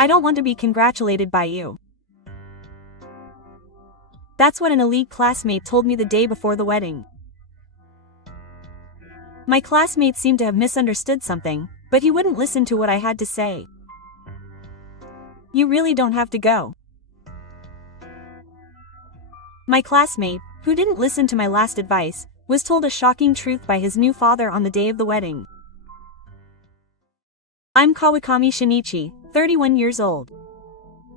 I don't want to be congratulated by you. That's what an elite classmate told me the day before the wedding. My classmate seemed to have misunderstood something, but he wouldn't listen to what I had to say. You really don't have to go. My classmate, who didn't listen to my last advice, was told a shocking truth by his new father on the day of the wedding. I'm Kawakami Shinichi, 31 years old.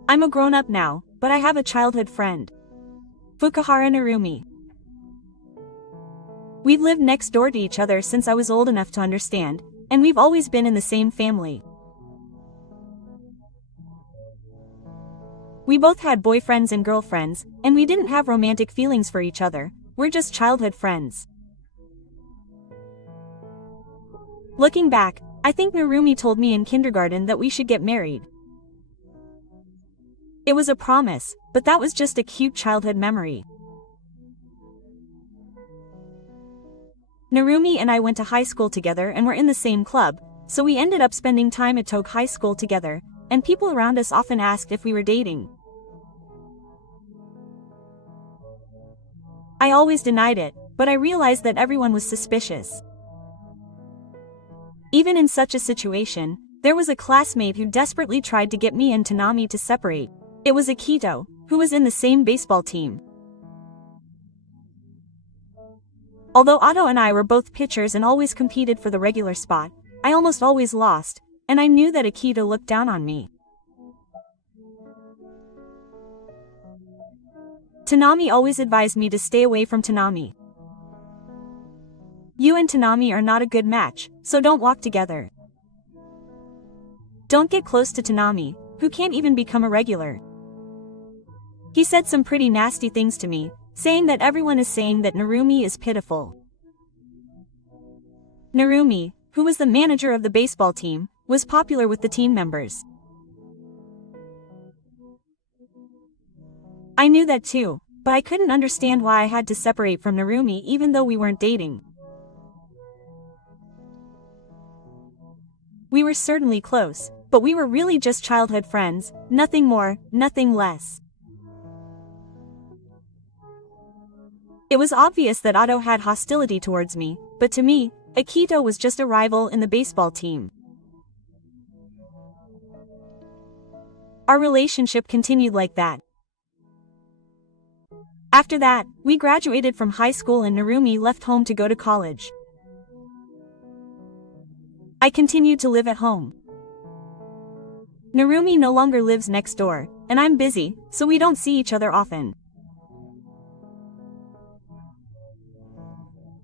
I'm a grown-up now, but I have a childhood friend. Fukuhara Narumi. We've lived next door to each other since I was old enough to understand, and we've always been in the same family. We both had boyfriends and girlfriends, and we didn't have romantic feelings for each other, we're just childhood friends. Looking back, I think Narumi told me in kindergarten that we should get married. It was a promise, but that was just a cute childhood memory. Narumi and I went to high school together and were in the same club, so we ended up spending time at Toke High School together, and people around us often asked if we were dating. I always denied it, but I realized that everyone was suspicious. Even in such a situation, there was a classmate who desperately tried to get me and Tanami to separate. It was Akito, who was in the same baseball team. Although Otto and I were both pitchers and always competed for the regular spot, I almost always lost, and I knew that Akito looked down on me. Tanami always advised me to stay away from Tanami. You and Tanami are not a good match, so don't walk together. Don't get close to Tanami, who can't even become a regular. He said some pretty nasty things to me, saying that everyone is saying that Narumi is pitiful. Narumi, who was the manager of the baseball team, was popular with the team members. I knew that too, but I couldn't understand why I had to separate from Narumi even though we weren't dating. We were certainly close, but we were really just childhood friends, nothing more, nothing less. It was obvious that Otto had hostility towards me, but to me, Akito was just a rival in the baseball team. Our relationship continued like that. After that, we graduated from high school and Narumi left home to go to college. I continued to live at home. Narumi no longer lives next door, and I'm busy, so we don't see each other often.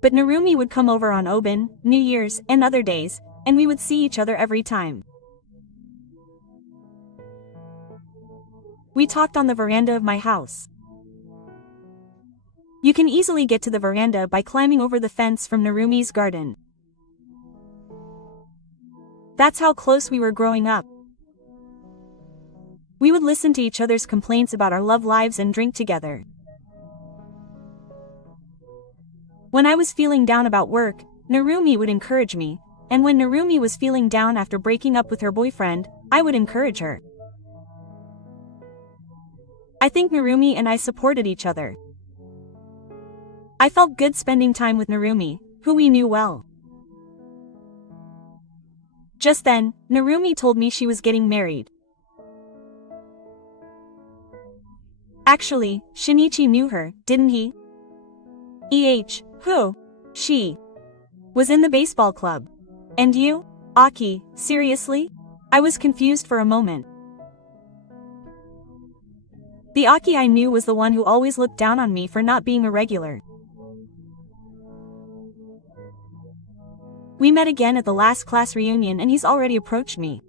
But Narumi would come over on Obin, New Year's, and other days, and we would see each other every time. We talked on the veranda of my house. You can easily get to the veranda by climbing over the fence from Narumi's garden. That's how close we were growing up. We would listen to each other's complaints about our love lives and drink together. When I was feeling down about work, Narumi would encourage me, and when Narumi was feeling down after breaking up with her boyfriend, I would encourage her. I think Narumi and I supported each other. I felt good spending time with Narumi, who we knew well. Just then, Narumi told me she was getting married. Actually, Shinichi knew her, didn't he? Who? She was in the baseball club. And you? Aki, seriously? I was confused for a moment. The Aki I knew was the one who always looked down on me for not being a regular. We met again at the last class reunion and he's already approached me.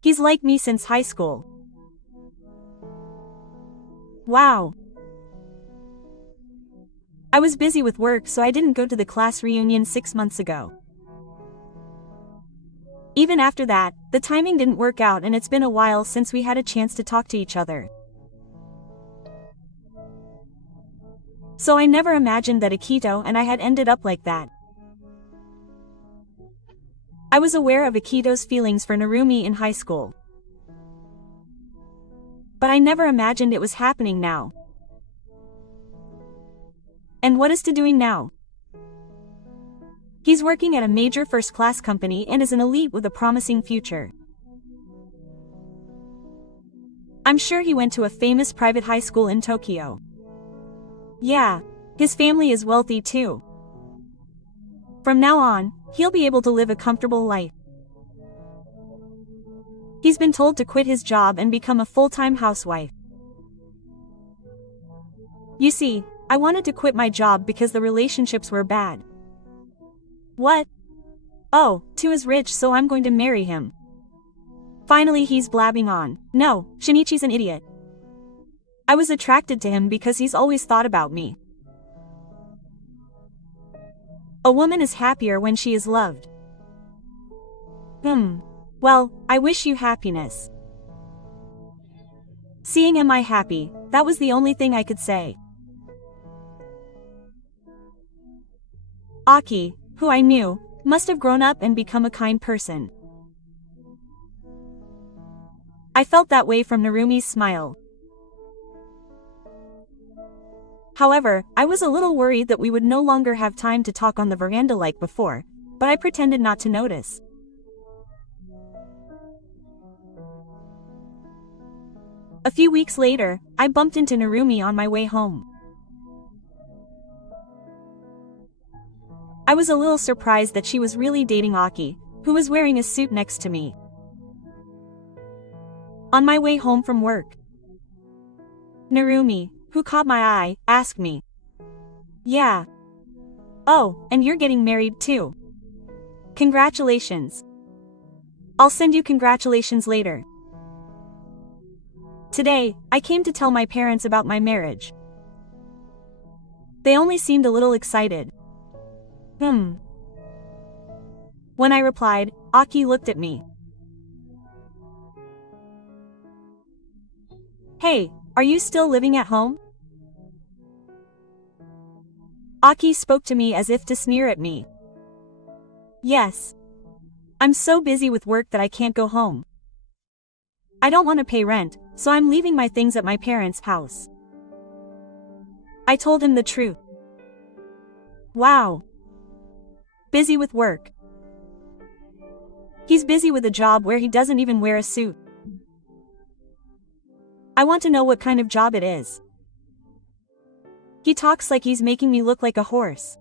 He's liked me since high school. Wow. I was busy with work so I didn't go to the class reunion 6 months ago. Even after that, the timing didn't work out and it's been a while since we had a chance to talk to each other. So I never imagined that Akito and I had ended up like that. I was aware of Akito's feelings for Narumi in high school. But I never imagined it was happening now. And what is he doing now? He's working at a major first-class company and is an elite with a promising future. I'm sure he went to a famous private high school in Tokyo. Yeah, his family is wealthy too. From now on, he'll be able to live a comfortable life. He's been told to quit his job and become a full-time housewife. You see, I wanted to quit my job because the relationships were bad. What? Oh, Tu is rich, so I'm going to marry him. Finally, he's blabbing on. No, Shinichi's an idiot. I was attracted to him because he's always thought about me. A woman is happier when she is loved. Well, I wish you happiness. Seeing am I happy, that was the only thing I could say. Aki, who I knew, must have grown up and become a kind person. I felt that way from Narumi's smile. However, I was a little worried that we would no longer have time to talk on the veranda like before, but I pretended not to notice. A few weeks later, I bumped into Narumi on my way home. I was a little surprised that she was really dating Aki, who was wearing a suit next to me. On my way home from work, Narumi, who caught my eye, asked me, "Yeah. Oh, and you're getting married too. Congratulations. I'll send you congratulations later." Today, I came to tell my parents about my marriage. They only seemed a little excited. When I replied, Aki looked at me. "Hey, are you still living at home?" Aki spoke to me as if to sneer at me. "Yes. I'm so busy with work that I can't go home. I don't want to pay rent, so I'm leaving my things at my parents' house." I told him the truth. Wow. Busy with work. He's busy with a job where he doesn't even wear a suit. I want to know what kind of job it is. He talks like he's making me look like a horse.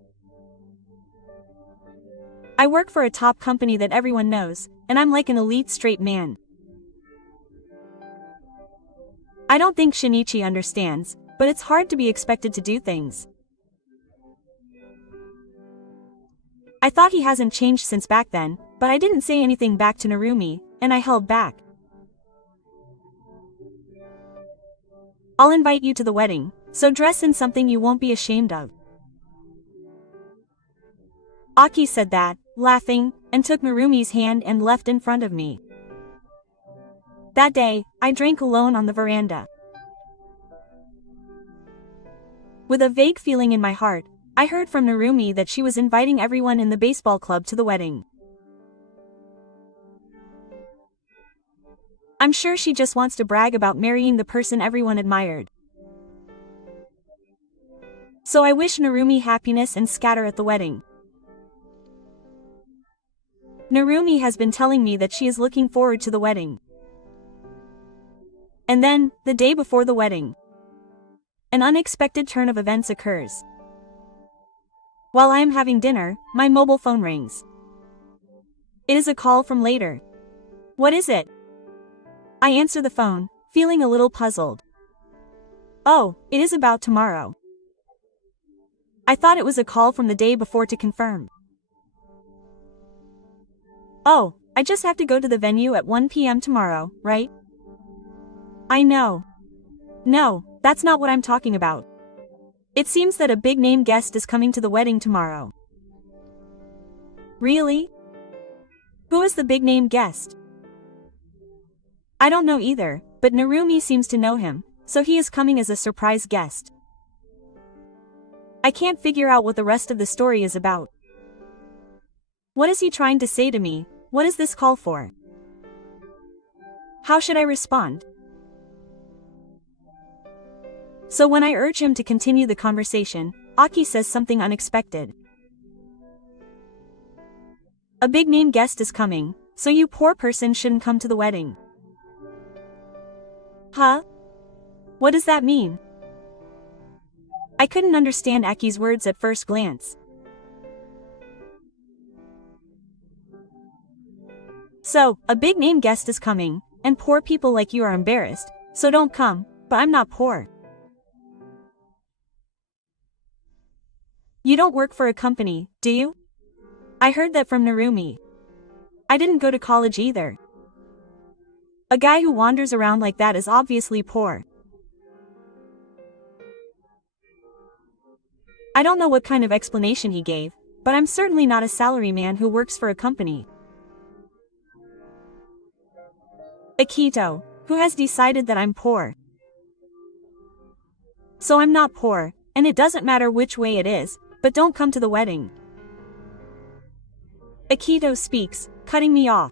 I work for a top company that everyone knows, and I'm like an elite straight man. I don't think Shinichi understands, but it's hard to be expected to do things. I thought he hasn't changed since back then, but I didn't say anything back to Narumi, and I held back. "I'll invite you to the wedding, so dress in something you won't be ashamed of." Aki said that, laughing, and took Narumi's hand and left in front of me. That day, I drank alone on the veranda. With a vague feeling in my heart, I heard from Narumi that she was inviting everyone in the baseball club to the wedding. I'm sure she just wants to brag about marrying the person everyone admired. So I wish Narumi happiness and scatter at the wedding. Narumi has been telling me that she is looking forward to the wedding. And then, the day before the wedding, an unexpected turn of events occurs. While I am having dinner, my mobile phone rings. It is a call from later. What is it? I answer the phone, feeling a little puzzled. Oh, it is about tomorrow. I thought it was a call from the day before to confirm. Oh, I just have to go to the venue at 1 p.m. tomorrow, right? I know. No, that's not what I'm talking about. It seems that a big-name guest is coming to the wedding tomorrow. Really? Who is the big-name guest? I don't know either, but Narumi seems to know him, so he is coming as a surprise guest. I can't figure out what the rest of the story is about. What is he trying to say to me? what is this call for? How should I respond? So when I urge him to continue the conversation, Aki says something unexpected. A big-name guest is coming, so you poor person shouldn't come to the wedding. Huh? What does that mean? I couldn't understand Aki's words at first glance. So, a big-name guest is coming, and poor people like you are embarrassed, so don't come, but I'm not poor. You don't work for a company, do you? I heard that from Narumi. I didn't go to college either. A guy who wanders around like that is obviously poor. I don't know what kind of explanation he gave, but I'm certainly not a salaryman who works for a company. Akito, who has decided that I'm poor. So I'm not poor, and it doesn't matter which way it is, but don't come to the wedding. Akito speaks, cutting me off.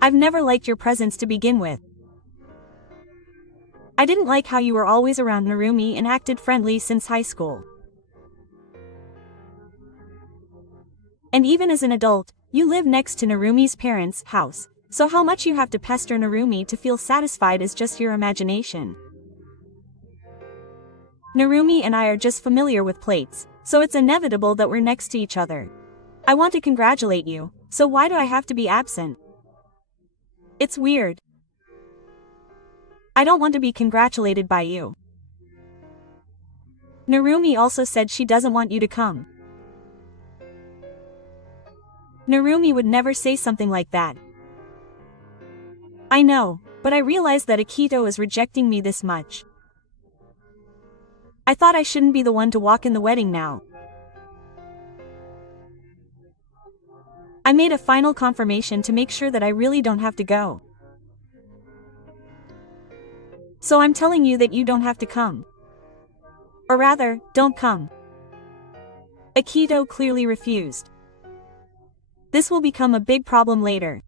I've never liked your presence to begin with. I didn't like how you were always around Narumi and acted friendly since high school. And even as an adult, you live next to Narumi's parents' house, so how much you have to pester Narumi to feel satisfied is just your imagination. Narumi and I are just familiar with plates, so it's inevitable that we're next to each other. I want to congratulate you, so why do I have to be absent? It's weird. I don't want to be congratulated by you. Narumi also said she doesn't want you to come. Narumi would never say something like that. I know, but I realized that Akito is rejecting me this much. I thought I shouldn't be the one to walk in the wedding now. I made a final confirmation to make sure that I really don't have to go. So I'm telling you that you don't have to come. Or rather, don't come. Akito clearly refused. This will become a big problem later.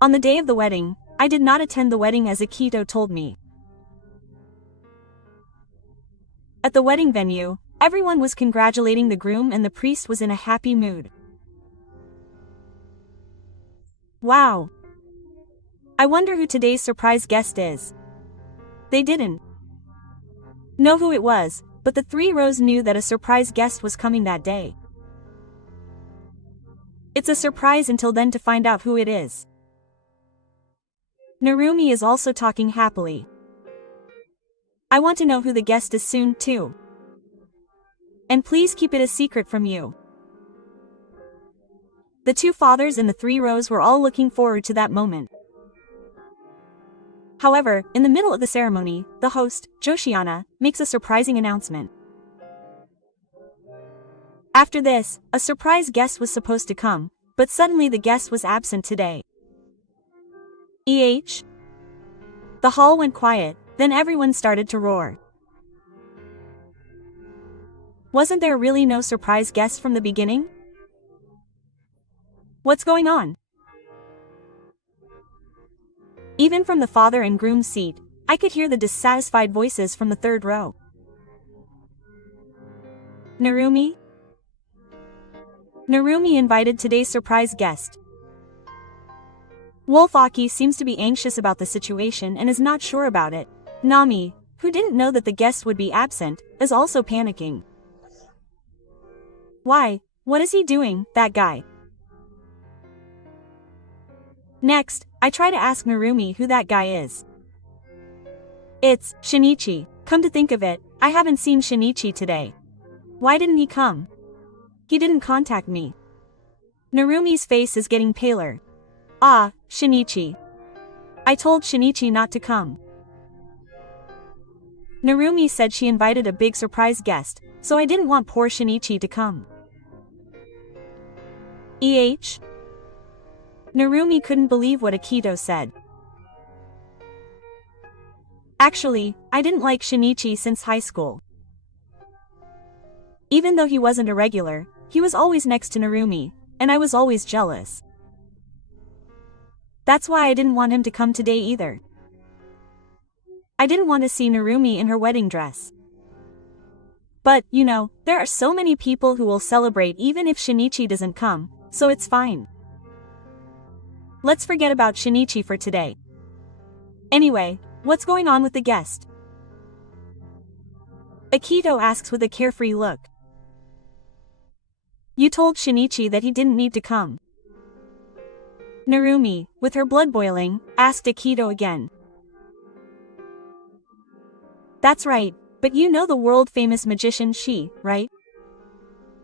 On the day of the wedding, I did not attend the wedding as Akito told me. At the wedding venue, everyone was congratulating the groom and the priest was in a happy mood. Wow! I wonder who today's surprise guest is. They didn't know who it was, but the 3 rows knew that a surprise guest was coming that day. It's a surprise until then to find out who it is. Narumi is also talking happily. I want to know who the guest is soon, too. And please keep it a secret from you. The 2 fathers in the 3 rows were all looking forward to that moment. However, in the middle of the ceremony, the host, Joshiana, makes a surprising announcement. After this, a surprise guest was supposed to come, but suddenly the guest was absent today. The hall went quiet, then everyone started to roar. Wasn't there really no surprise guest from the beginning? What's going on? Even from the father and groom's seat, I could hear the dissatisfied voices from the 3rd row. Narumi? Narumi invited today's surprise guest. Wolf Aki seems to be anxious about the situation and is not sure about it. Nami, who didn't know that the guest would be absent, is also panicking. Why? What is he doing, that guy? Next, I try to ask Narumi who that guy is. It's Shinichi. Come to think of it, I haven't seen Shinichi today. Why didn't he come? He didn't contact me. Narumi's face is getting paler. Ah, Shinichi. I told Shinichi not to come. Narumi said she invited a big surprise guest, so I didn't want poor Shinichi to come. Narumi couldn't believe what Akito said. Actually, I didn't like Shinichi since high school. Even though he wasn't a regular, he was always next to Narumi, and I was always jealous. That's why I didn't want him to come today either. I didn't want to see Narumi in her wedding dress. But, you know, there are so many people who will celebrate even if Shinichi doesn't come, so it's fine. Let's forget about Shinichi for today. Anyway, what's going on with the guest? Akito asks with a carefree look. You told Shinichi that he didn't need to come. Narumi, with her blood boiling, asked Akito again. That's right, but you know the world-famous magician Shi, right?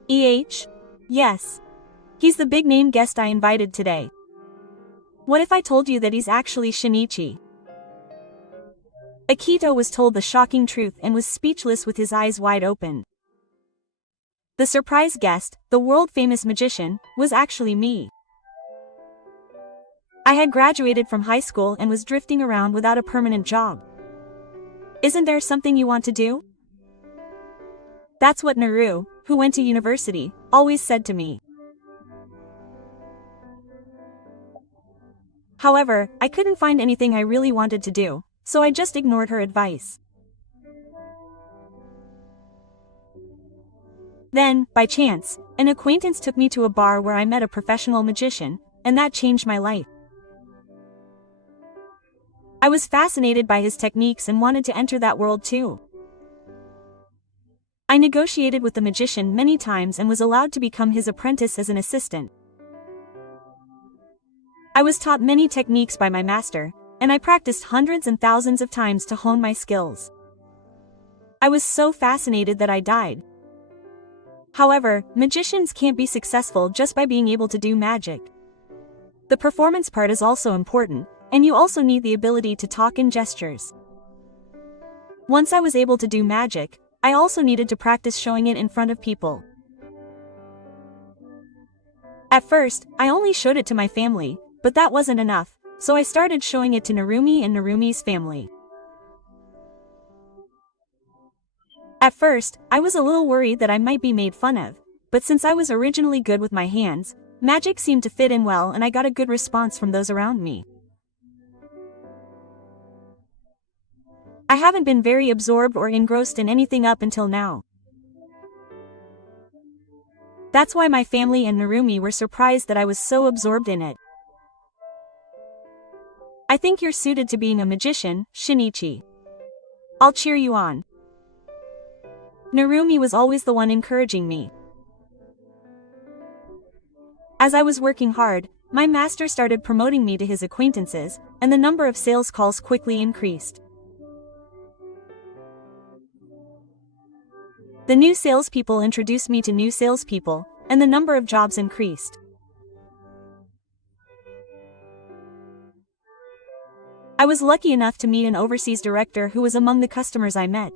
Yes. He's the big-name guest I invited today. What if I told you that he's actually Shinichi? Akito was told the shocking truth and was speechless with his eyes wide open. The surprise guest, the world-famous magician, was actually me. I had graduated from high school and was drifting around without a permanent job. Isn't there something you want to do? That's what Naru, who went to university, always said to me. However, I couldn't find anything I really wanted to do, so I just ignored her advice. Then, by chance, an acquaintance took me to a bar where I met a professional magician, and that changed my life. I was fascinated by his techniques and wanted to enter that world too. I negotiated with the magician many times and was allowed to become his apprentice as an assistant. I was taught many techniques by my master, and I practiced hundreds and thousands of times to hone my skills. I was so fascinated that I died. However, magicians can't be successful just by being able to do magic. The performance part is also important, and you also need the ability to talk in gestures. Once I was able to do magic, I also needed to practice showing it in front of people. At first, I only showed it to my family, but that wasn't enough, so I started showing it to Narumi and Narumi's family. At first, I was a little worried that I might be made fun of, but since I was originally good with my hands, magic seemed to fit in well and I got a good response from those around me. I haven't been very absorbed or engrossed in anything up until now. That's why my family and Narumi were surprised that I was so absorbed in it. I think you're suited to being a magician, Shinichi. I'll cheer you on. Narumi was always the one encouraging me. As I was working hard, my master started promoting me to his acquaintances, and the number of sales calls quickly increased. The new salespeople introduced me to new salespeople, and the number of jobs increased. I was lucky enough to meet an overseas director who was among the customers I met.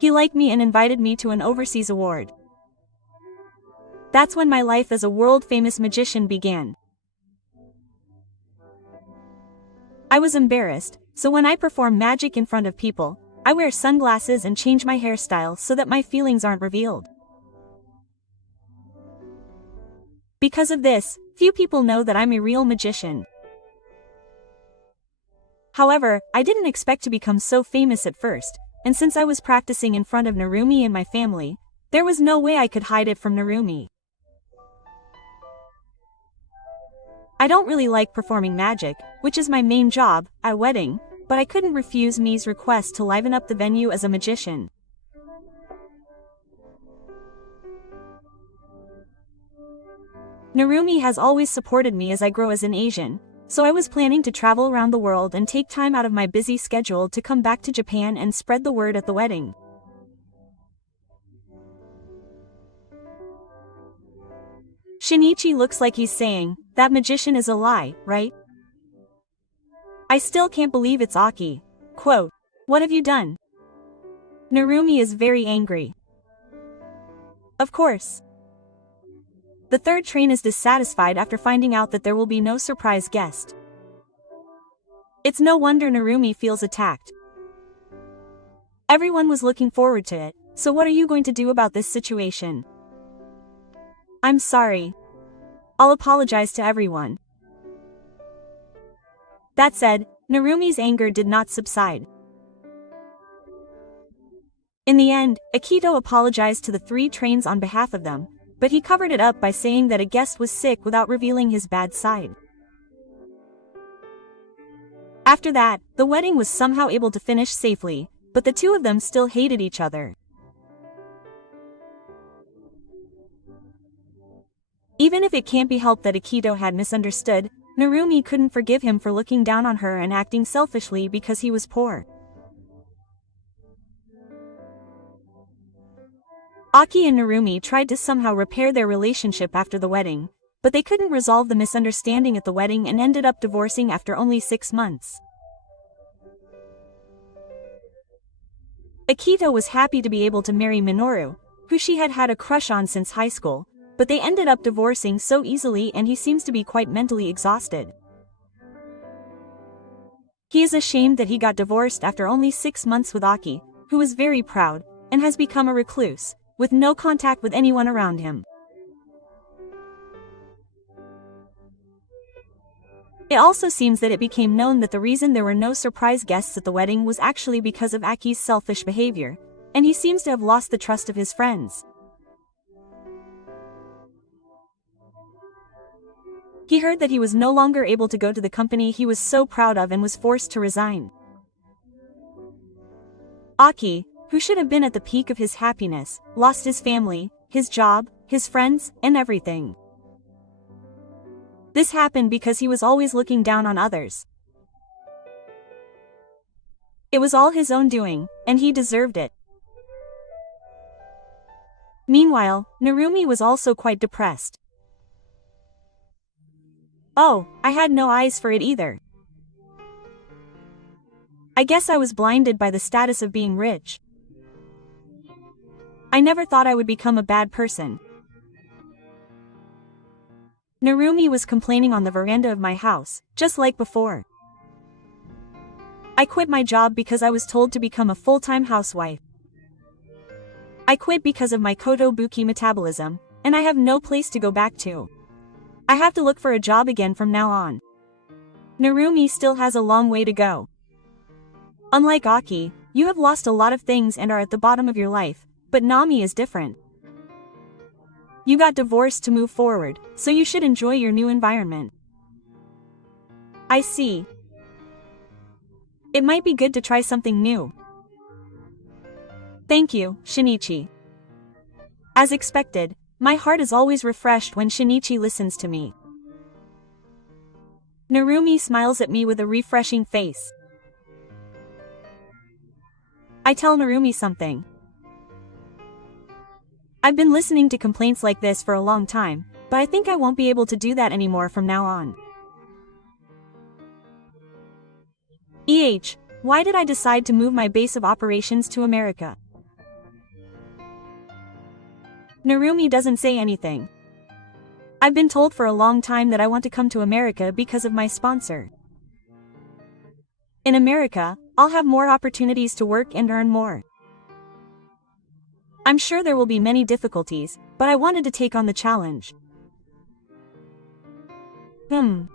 He liked me and invited me to an overseas award. That's when my life as a world-famous magician began. I was embarrassed, so when I perform magic in front of people, I wear sunglasses and change my hairstyle so that my feelings aren't revealed. Because of this, few people know that I'm a real magician. However, I didn't expect to become so famous at first, and since I was practicing in front of Narumi and my family, there was no way I could hide it from Narumi. I don't really like performing magic, which is my main job, at a wedding, but I couldn't refuse Mi's request to liven up the venue as a magician. Narumi has always supported me as I grow as an Asian, so I was planning to travel around the world and take time out of my busy schedule to come back to Japan and spread the word at the wedding. Shinichi looks like he's saying, "That magician is a lie, right?" I still can't believe it's Aki. Quote, "What have you done?" Narumi is very angry. Of course. The third train is dissatisfied after finding out that there will be no surprise guest. It's no wonder Narumi feels attacked. Everyone was looking forward to it, So what are you going to do about this situation? I'm sorry. I'll apologize to everyone. That said, Narumi's anger did not subside. In the end, Akito apologized to the 3 trains on behalf of them, but he covered it up by saying that a guest was sick without revealing his bad side. After that, the wedding was somehow able to finish safely, but the two of them still hated each other. Even if it can't be helped that Akito had misunderstood, Narumi couldn't forgive him for looking down on her and acting selfishly because he was poor. Aki and Narumi tried to somehow repair their relationship after the wedding, but they couldn't resolve the misunderstanding at the wedding and ended up divorcing after only 6 months. Akito was happy to be able to marry Minoru, who she had had a crush on since high school, but they ended up divorcing so easily and he seems to be quite mentally exhausted. He is ashamed that he got divorced after only 6 months with Aki, who is very proud, and has become a recluse, with no contact with anyone around him. It also seems that it became known that the reason there were no surprise guests at the wedding was actually because of Aki's selfish behavior, and he seems to have lost the trust of his friends. He heard that he was no longer able to go to the company he was so proud of and was forced to resign. Aki, who should have been at the peak of his happiness, lost his family, his job, his friends, and everything. This happened because he was always looking down on others. It was all his own doing, and he deserved it. Meanwhile, Narumi was also quite depressed. Oh, I had no eyes for it either. I guess I was blinded by the status of being rich. I never thought I would become a bad person. Narumi was complaining on the veranda of my house, just like before. I quit my job because I was told to become a full-time housewife. I quit because of my kotobuki metabolism, and I have no place to go back to. I have to look for a job again from now on. Narumi still has a long way to go. Unlike Aki, you have lost a lot of things and are at the bottom of your life, but Nami is different. You got divorced to move forward, so you should enjoy your new environment. I see. It might be good to try something new. Thank you, Shinichi. As expected, my heart is always refreshed when Shinichi listens to me. Narumi smiles at me with a refreshing face. I tell Narumi something. I've been listening to complaints like this for a long time, but I think I won't be able to do that anymore from now on. Why did I decide to move my base of operations to America? Narumi doesn't say anything. I've been told for a long time that I want to come to America because of my sponsor. In America, I'll have more opportunities to work and earn more. I'm sure there will be many difficulties, but I wanted to take on the challenge. Narumi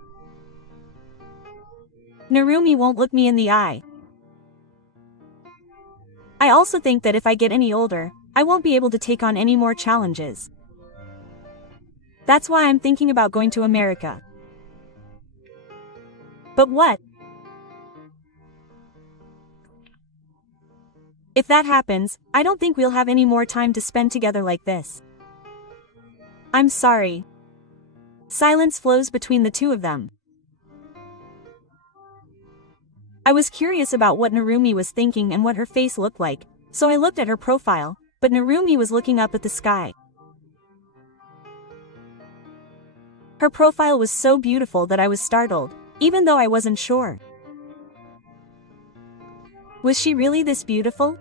won't look me in the eye. I also think that if I get any older, I won't be able to take on any more challenges. That's why I'm thinking about going to America. But what? If that happens, I don't think we'll have any more time to spend together like this. I'm sorry. Silence flows between the two of them. I was curious about what Narumi was thinking and what her face looked like, so I looked at her profile, but Narumi was looking up at the sky. Her profile was so beautiful that I was startled, even though I wasn't sure. Was she really this beautiful?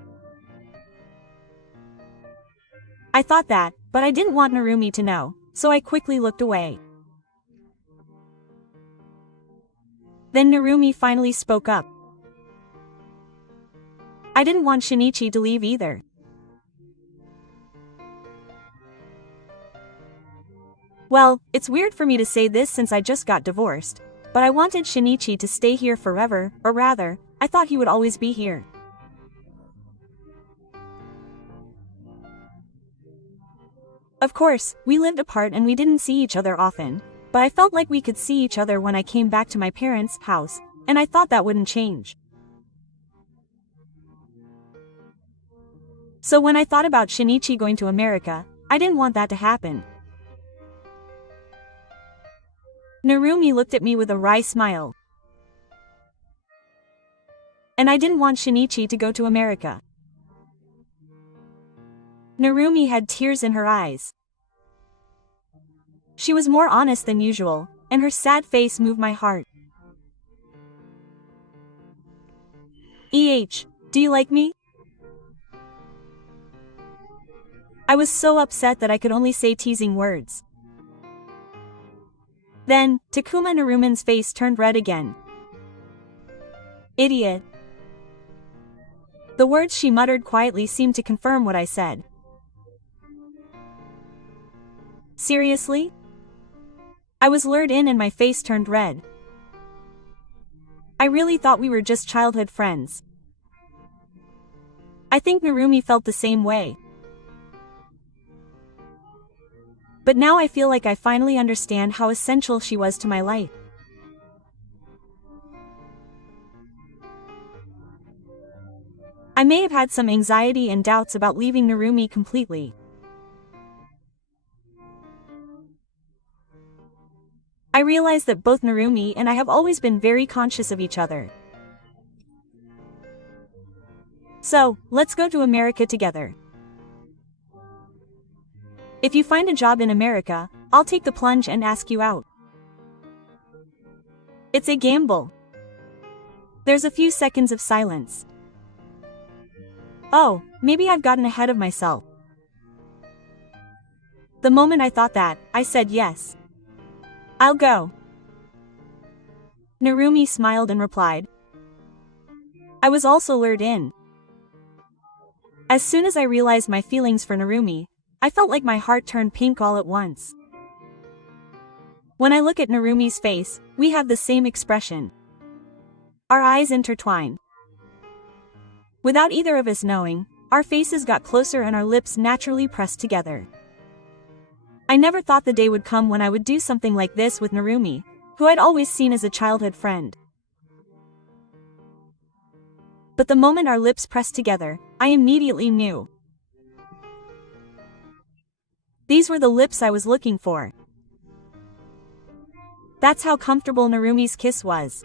I thought that, but I didn't want Narumi to know, so I quickly looked away. Then Narumi finally spoke up. I didn't want Shinichi to leave either. Well, it's weird for me to say this since I just got divorced, but I wanted Shinichi to stay here forever, or rather, I thought he would always be here. Of course, we lived apart and we didn't see each other often, but I felt like we could see each other when I came back to my parents' house, and I thought that wouldn't change. So when I thought about Shinichi going to America, I didn't want that to happen. Narumi looked at me with a wry smile. And I didn't want Shinichi to go to America. Narumi had tears in her eyes. She was more honest than usual, and her sad face moved my heart. Do you like me? I was so upset that I could only say teasing words. Then, Takuma Naruman's face turned red again. Idiot. The words she muttered quietly seemed to confirm what I said. Seriously? I was lured in and my face turned red. I really thought we were just childhood friends. I think Narumi felt the same way. But now I feel like I finally understand how essential she was to my life. I may have had some anxiety and doubts about leaving Narumi completely. I realize that both Narumi and I have always been very conscious of each other. So, let's go to America together. If you find a job in America, I'll take the plunge and ask you out. It's a gamble. There's a few seconds of silence. Oh, maybe I've gotten ahead of myself. The moment I thought that, I said yes. I'll go. Narumi smiled and replied. I was also lured in. As soon as I realized my feelings for Narumi, I felt like my heart turned pink all at once. When I look at Narumi's face, we have the same expression. Our eyes intertwine. Without either of us knowing, our faces got closer and our lips naturally pressed together. I never thought the day would come when I would do something like this with Narumi, who I'd always seen as a childhood friend. But the moment our lips pressed together, I immediately knew. These were the lips I was looking for. That's how comfortable Narumi's kiss was.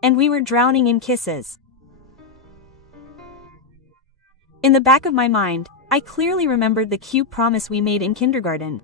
And we were drowning in kisses. In the back of my mind, I clearly remembered the cute promise we made in kindergarten.